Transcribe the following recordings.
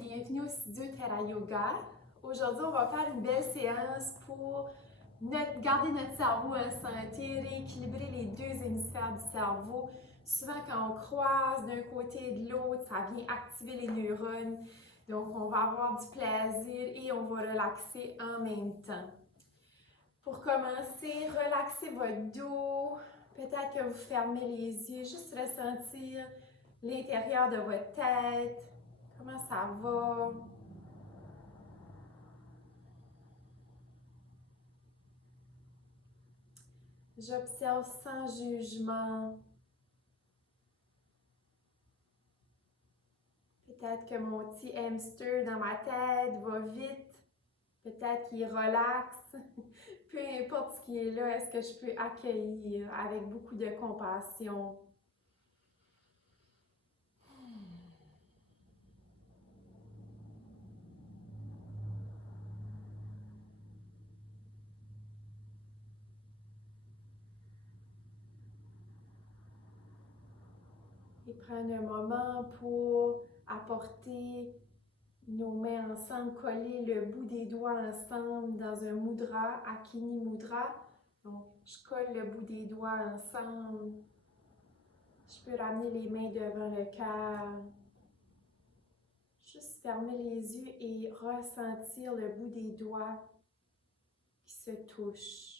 bienvenue au studio Terra Yoga. Aujourd'hui, on va faire une belle séance pour garder notre cerveau en santé, rééquilibrer les deux hémisphères du cerveau. Souvent, quand on croise d'un côté et de l'autre, ça vient activer les neurones. Donc, on va avoir du plaisir et on va relaxer en même temps. Pour commencer, relaxez votre dos. Peut-être que vous fermez les yeux, juste ressentir l'intérieur de votre tête. Comment ça va? J'observe sans jugement. Peut-être que mon petit hamster dans ma tête va vite. Peut-être qu'il relaxe. Peu importe ce qui est là, est-ce que je peux accueillir avec beaucoup de compassion? Et prendre un moment pour apporter nos mains ensemble, coller le bout des doigts ensemble dans un mudra, Akini Mudra. Donc, je colle le bout des doigts ensemble. Je peux ramener les mains devant le cœur. Juste fermer les yeux et ressentir le bout des doigts qui se touchent.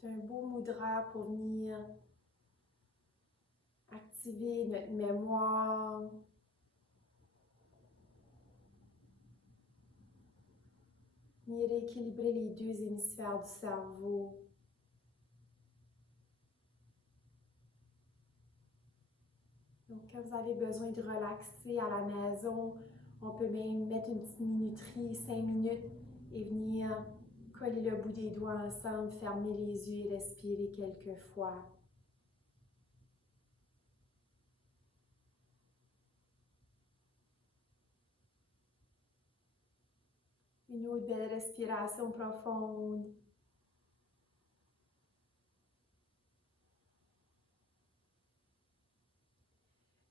C'est un beau mudra pour venir activer notre mémoire, venir rééquilibrer les deux hémisphères du cerveau. Donc, quand vous avez besoin de relaxer à la maison, on peut même mettre une petite minuterie, 5 minutes, et venir coller le bout des doigts ensemble, fermer les yeux et respirer quelques fois. Une autre belle respiration profonde.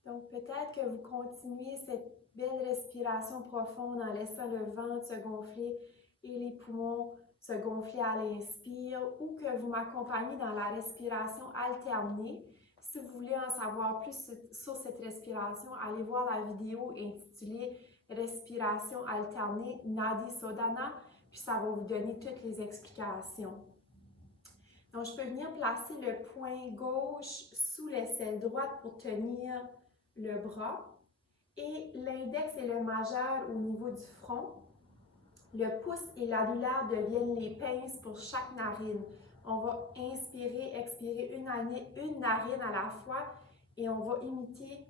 Donc, peut-être que vous continuez cette belle respiration profonde en laissant le ventre se gonfler et les poumons se gonfler à l'inspire, ou que vous m'accompagnez dans la respiration alternée. Si vous voulez en savoir plus sur cette respiration, allez voir la vidéo intitulée Respiration alternée Nadi Sodhana, puis ça va vous donner toutes les explications. Donc, je peux venir placer le poing gauche sous l'aisselle droite pour tenir le bras et l'index et le majeur au niveau du front. Le pouce et l'annulaire deviennent les pinces pour chaque narine. On va inspirer, expirer une narine à la fois et on va imiter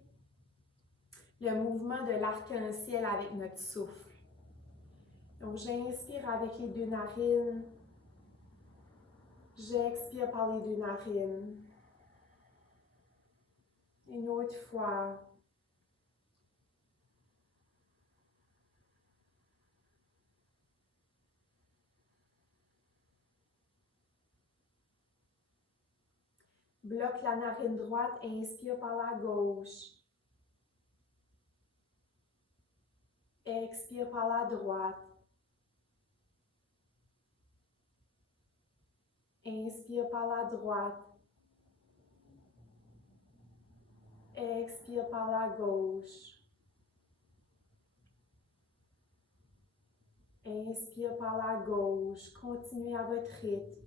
le mouvement de l'arc-en-ciel avec notre souffle. Donc, j'inspire avec les deux narines. J'expire par les deux narines. Une autre fois. Bloque la narine droite, inspire par la gauche. Expire par la droite. Inspire par la droite. Expire par la gauche. Inspire par la gauche. Continuez à votre rythme.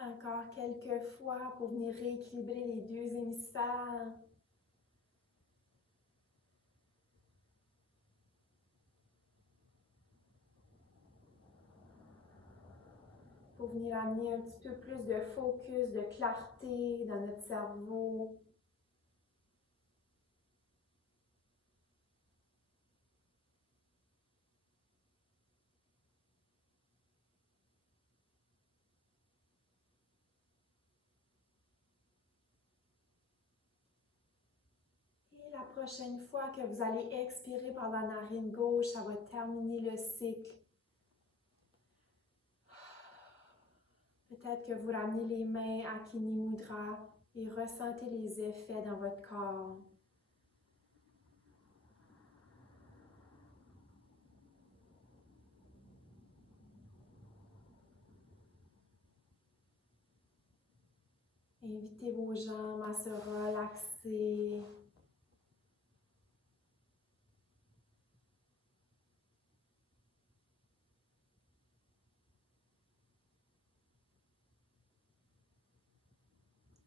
Encore quelques fois pour venir rééquilibrer les deux hémisphères. Pour venir amener un petit peu plus de focus, de clarté dans notre cerveau. Et la prochaine fois que vous allez expirer par la narine gauche, ça va terminer le cycle. Peut-être que vous ramenez les mains à Kini Mudra et ressentez les effets dans votre corps. Invitez vos jambes à se relaxer.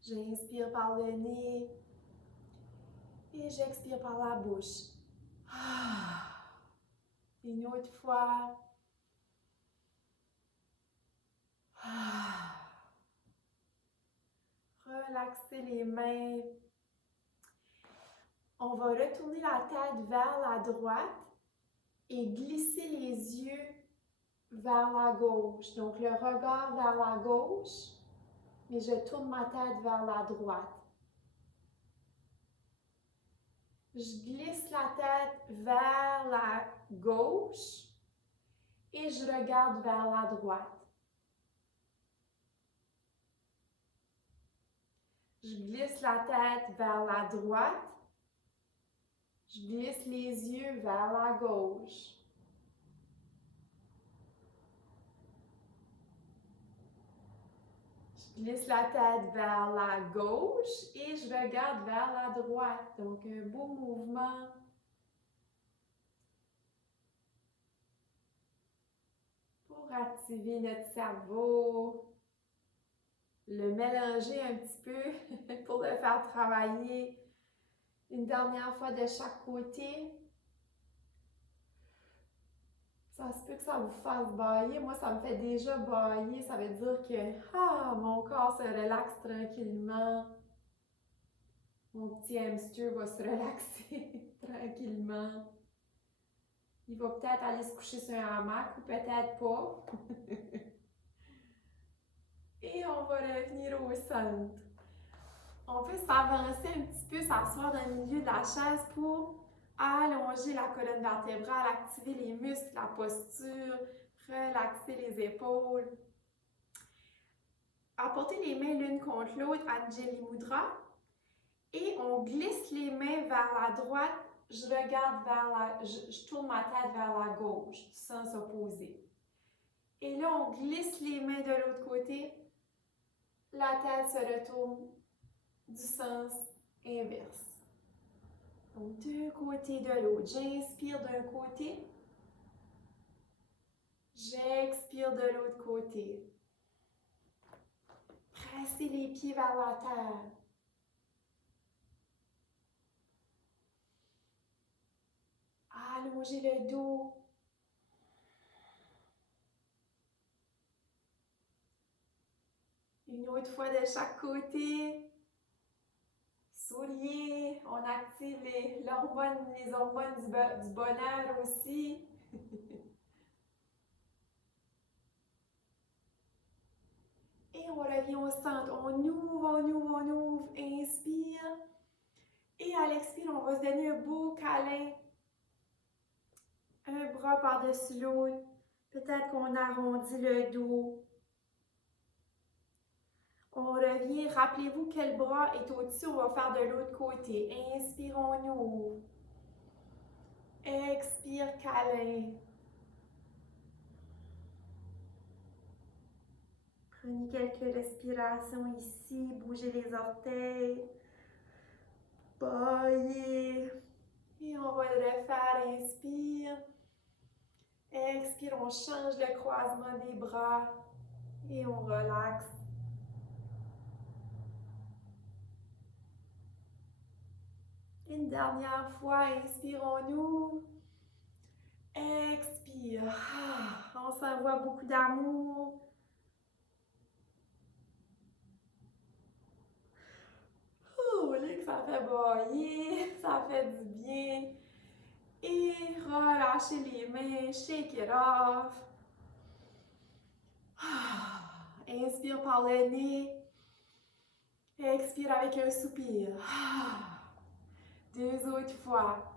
J'inspire par le nez et j'expire par la bouche. Une autre fois. Relaxez les mains. On va retourner la tête vers la droite et glisser les yeux vers la gauche. Donc le regard vers la gauche, mais je tourne ma tête vers la droite. Je glisse la tête vers la gauche et je regarde vers la droite. Je glisse la tête vers la droite. Je glisse les yeux vers la gauche. Je glisse la tête vers la gauche et je regarde vers la droite. Donc, un beau mouvement. Pour activer notre cerveau. Le mélanger un petit peu pour le faire travailler une dernière fois de chaque côté. Ça se peut que ça vous fasse bâiller. Moi, ça me fait déjà bâiller. Ça veut dire que mon corps se relaxe tranquillement. Mon petit hamster va se relaxer tranquillement. Il va peut-être aller se coucher sur un hamac ou peut-être pas. Et on va revenir au centre. On peut s'avancer un petit peu, s'asseoir dans le milieu de la chaise pour allonger la colonne vertébrale, activer les muscles, la posture, relaxer les épaules. Apportez les mains l'une contre l'autre, Anjali Mudra. Et on glisse les mains vers la droite. Je regarde je tourne ma tête vers la gauche, du sens opposé. Et là, on glisse les mains de l'autre côté. La tête se retourne du sens inverse. Donc, d'un côté de l'autre. J'inspire d'un côté. J'expire de l'autre côté. Pressez les pieds vers la terre. Allongez le dos. Une autre fois de chaque côté. Souriez. On active les hormones du bonheur aussi. Et on revient au centre. On ouvre, on ouvre, on ouvre. Inspire. Et à l'expire, on va se donner un beau câlin. Un bras par-dessus l'autre. Peut-être qu'on arrondit le dos. On revient. Rappelez-vous quel bras est au-dessus. On va faire de l'autre côté. Inspire, on ouvre. Expire, câlin. Prenez quelques respirations ici. Bougez les orteils. Baillez. Et on va le refaire. Inspire. Expire, on change le croisement des bras. Et on relaxe. dernière fois, inspirons-nous. Expire. On s'envoie beaucoup d'amour. Ça fait bailler, ça fait du bien. Et relâchez les mains, shake it off. Inspire par le nez. Expire avec un soupir. 2 autres fois.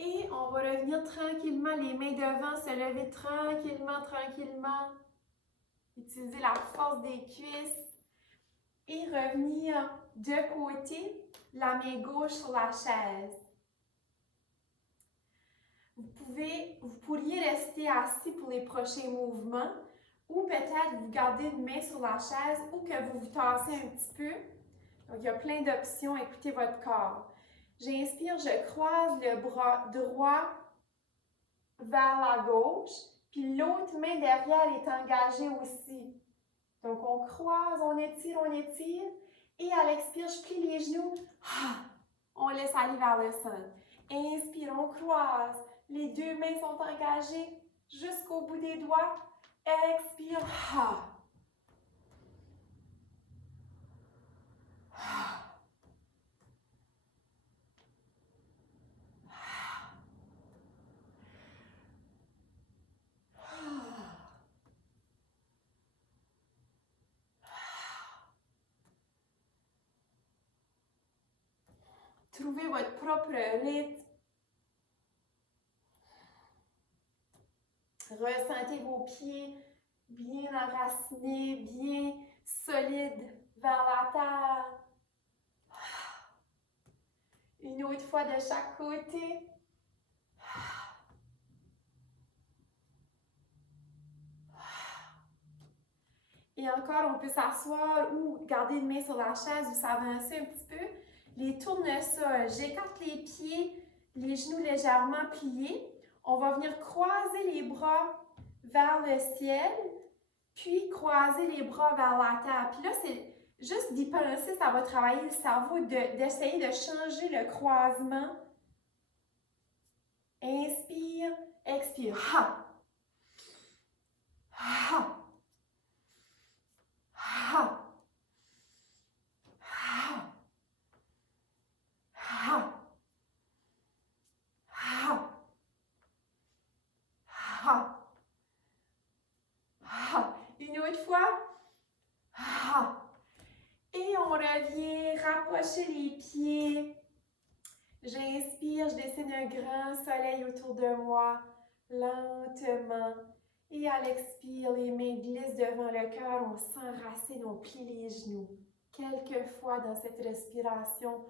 Et on va revenir tranquillement, les mains devant, se lever tranquillement, tranquillement. Utiliser la force des cuisses. Et revenir de côté, la main gauche sur la chaise. Vous pourriez rester assis pour les prochains mouvements ou peut-être vous gardez une main sur la chaise ou que vous vous tassez un petit peu. Donc, il y a plein d'options. Écoutez votre corps. J'inspire, je croise le bras droit vers la gauche, puis l'autre main derrière est engagée aussi. Donc, on croise, on étire, et à l'expire, je plie les genoux. On laisse aller vers le centre. Inspire, on croise. Les 2 mains sont engagées jusqu'au bout des doigts. Expire. Trouvez votre propre rythme. Ressentez vos pieds bien enracinés, bien solides vers la terre. Une autre fois de chaque côté. Et encore, on peut s'asseoir ou garder une main sur la chaise ou s'avancer un petit peu. Les tournesols, j'écarte les pieds, les genoux légèrement pliés. On va venir croiser les bras vers le ciel, puis croiser les bras vers la terre. Puis là, c'est juste d'y penser, ça va travailler le cerveau, d'essayer de changer le croisement. Inspire, expire. Ha! Ha! Ha! Ha! Ha! Ha! Ha! Ha! Une autre fois. Ha! Et on revient, rapprocher les pieds. J'inspire, je dessine un grand soleil autour de moi, lentement. Et à l'expire, les mains glissent devant le cœur, on s'enracine, on plie les genoux. Quelques fois dans cette respiration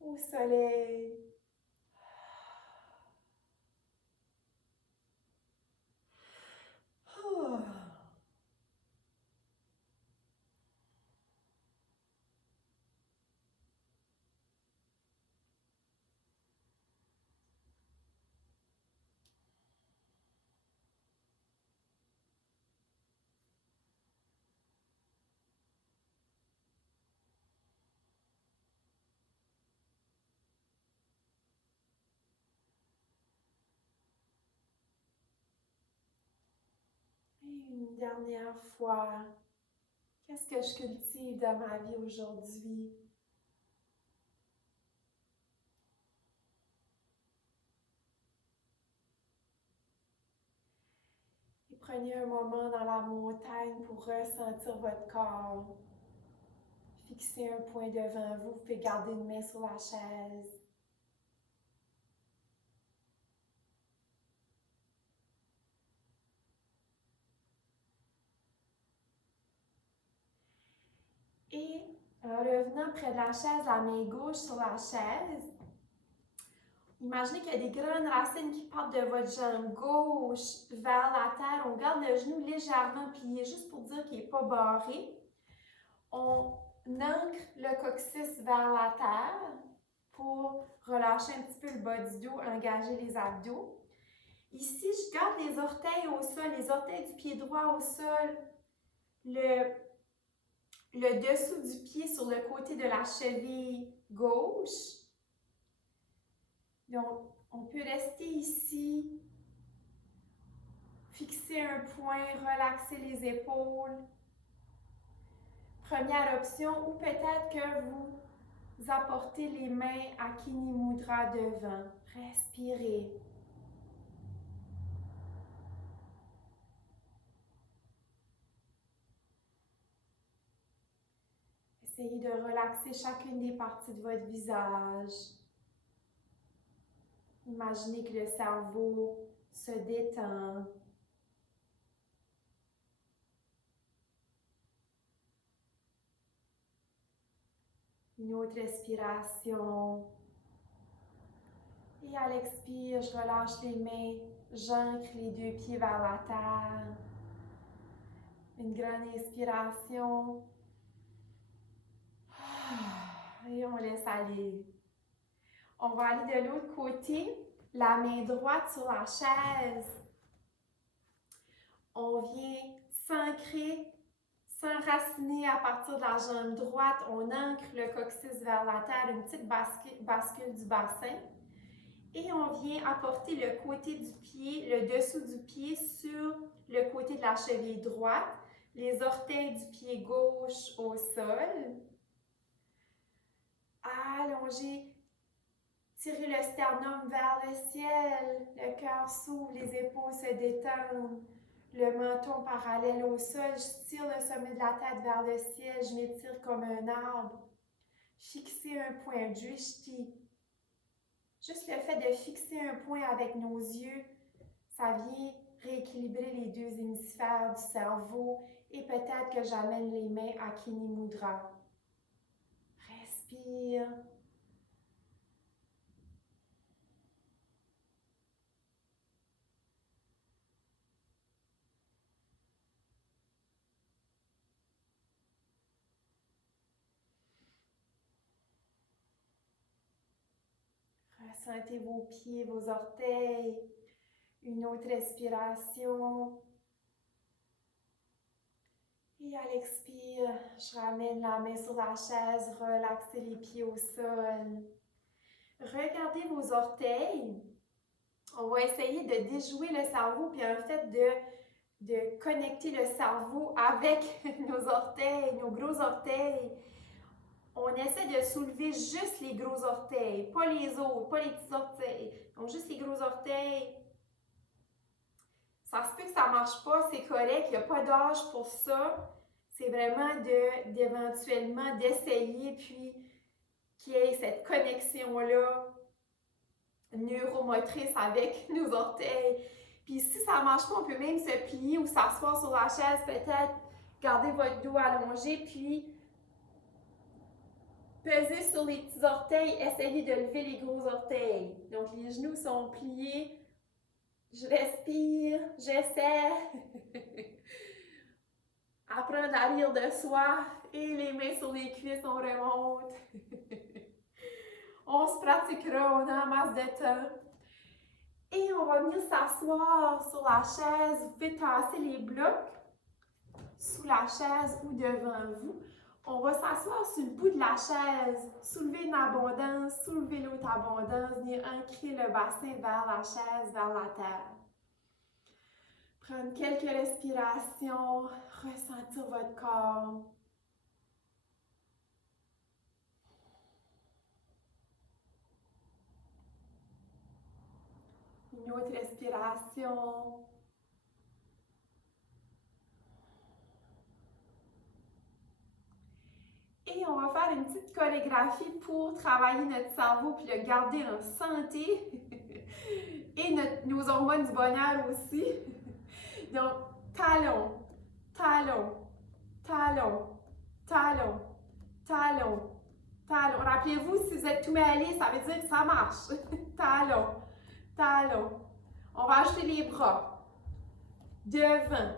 au soleil. Et une dernière fois, qu'est-ce que je cultive dans ma vie aujourd'hui? Et prenez un moment dans la montagne pour ressentir votre corps. Fixez un point devant vous, vous pouvez garder une main sur la chaise. Et en revenant près de la chaise, la main gauche sur la chaise, imaginez qu'il y a des grandes racines qui partent de votre jambe gauche vers la terre. On garde le genou légèrement plié, juste pour dire qu'il n'est pas barré. On ancre le coccyx vers la terre pour relâcher un petit peu le bas du dos, engager les abdos. Ici, je garde les orteils au sol, les orteils du pied droit au sol, le dessous du pied sur le côté de la cheville gauche. Donc, on peut rester ici, fixer un point, relaxer les épaules. Première option, ou peut-être que vous apportez les mains à Kini Mudra devant. Respirez. Essayez de relaxer chacune des parties de votre visage. Imaginez que le cerveau se détend. Une autre respiration. Et à l'expire, je relâche les mains, j'ancre les deux pieds vers la terre. Une grande inspiration. Et on laisse aller. On va aller de l'autre côté, la main droite sur la chaise. On vient s'ancrer, s'enraciner à partir de la jambe droite. On ancre le coccyx vers la terre, une petite bascule du bassin. Et on vient apporter le côté du pied, le dessous du pied sur le côté de la cheville droite. Les orteils du pied gauche au sol. Allongez. Tirez le sternum vers le ciel, le cœur s'ouvre, les épaules se détendent, le menton parallèle au sol, je tire le sommet de la tête vers le ciel, je m'étire comme un arbre. Fixez un point, drishti. Juste le fait de fixer un point avec nos yeux, ça vient rééquilibrer les deux hémisphères du cerveau et peut-être que j'amène les mains à Kini Mudra. Respire. Ressentez vos pieds, vos orteils. Une autre respiration. Et à l'expire, je ramène la main sur la chaise, relaxez les pieds au sol. Regardez vos orteils. On va essayer de déjouer le cerveau, puis en fait de connecter le cerveau avec nos orteils, nos gros orteils. On essaie de soulever juste les gros orteils, pas les autres, pas les petits orteils. Donc juste les gros orteils. Ça se peut que ça ne marche pas, c'est correct, il n'y a pas d'âge pour ça. C'est vraiment d'éventuellement d'essayer, puis qu'il y ait cette connexion-là neuromotrice avec nos orteils. Puis si ça ne marche pas, on peut même se plier ou s'asseoir sur la chaise, peut-être garder votre dos allongé, puis peser sur les petits orteils, essayez de lever les gros orteils. Donc les genoux sont pliés. Je respire, j'essaie. Apprendre à rire de soi et les mains sur les cuisses, on remonte. On se pratiquera, on a en masse de temps. Et on va venir s'asseoir sur la chaise. Vous pouvez tasser les blocs sous la chaise ou devant vous. On va s'asseoir sur le bout de la chaise, soulever une abondance, soulever l'autre abondance, venir ancrer le bassin vers la chaise, vers la terre. Prendre quelques respirations, ressentir votre corps. Une autre respiration. Et on va faire une petite chorégraphie pour travailler notre cerveau puis le garder en santé et nos hormones du bonheur aussi. Donc, talon, talon, talon, talon, talon, talon. Rappelez-vous, si vous êtes tout mêlé, ça veut dire que ça marche. Talon, talon. On va ajouter les bras. Devant,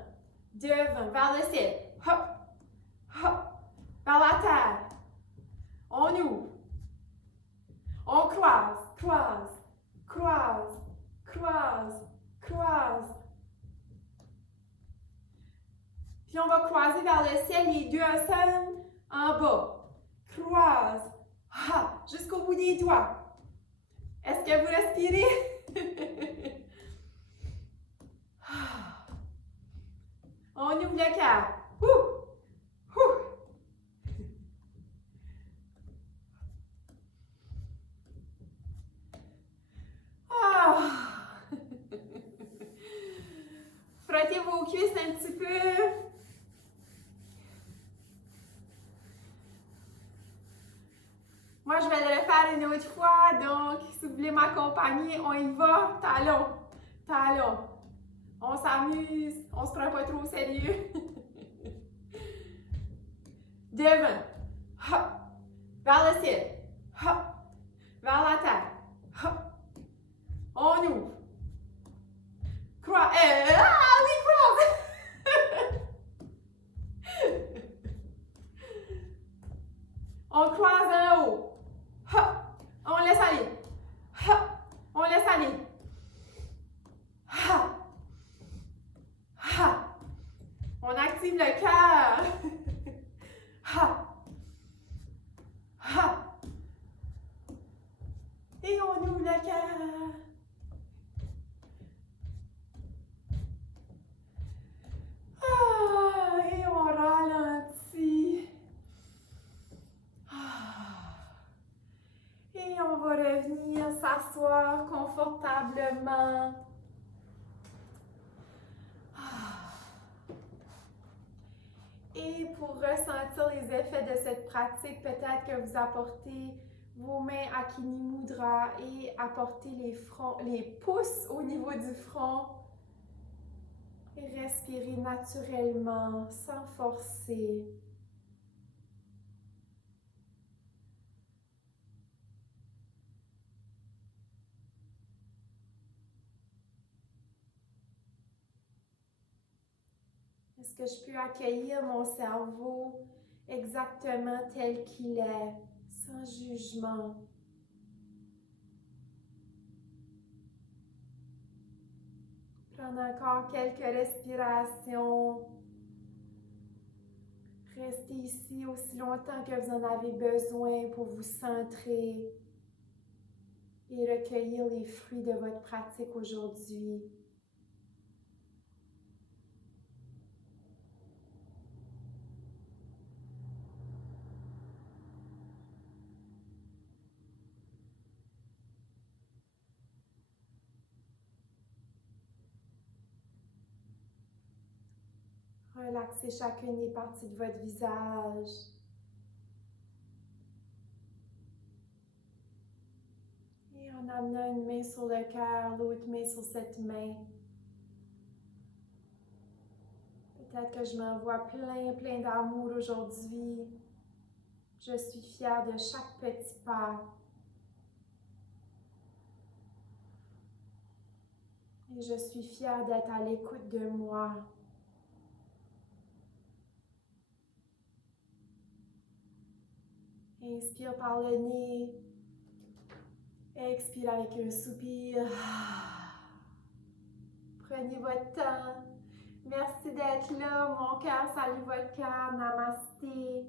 devant, vers le ciel. Hop, hop. Vers la terre. On ouvre. On croise, croise, croise, croise, Puis on va croiser vers le ciel les deux ensemble en bas. Croise. Jusqu'au bout des doigts. Est-ce que vous respirez? On ouvre le cœur. Frottez vos cuisses un petit peu. Moi, je vais le faire une autre fois, donc si vous voulez m'accompagner, on y va. Talon, talon. On s'amuse, on se prend pas trop au sérieux. Devant, hop, vers le ciel, hop, vers la terre, hop. On ouvre. Croise, oui, croise. On croise en haut. Hop, on laisse aller. Hop, on laisse aller. Ha, ha. On active le cœur. Ha, ha. Et on ouvre le cœur. Et on ralentit. Et on va revenir s'asseoir confortablement. Et pour ressentir les effets de cette pratique, peut-être que vous apportez vos mains à Kini Mudra et apportez les pouces au niveau du front. Et respirez naturellement, sans forcer. Est-ce que je peux accueillir mon cerveau exactement tel qu'il est, sans jugement? Prendre encore quelques respirations. Restez ici aussi longtemps que vous en avez besoin pour vous centrer et recueillir les fruits de votre pratique aujourd'hui. Relaxez chacune des parties de votre visage. Et en amenant une main sur le cœur, l'autre main sur cette main. Peut-être que je m'envoie plein d'amour aujourd'hui. Je suis fière de chaque petit pas. Et je suis fière d'être à l'écoute de moi. Inspire par le nez. Expire avec un soupir. Prenez votre temps. Merci d'être là. Mon cœur salue votre cœur. Namasté.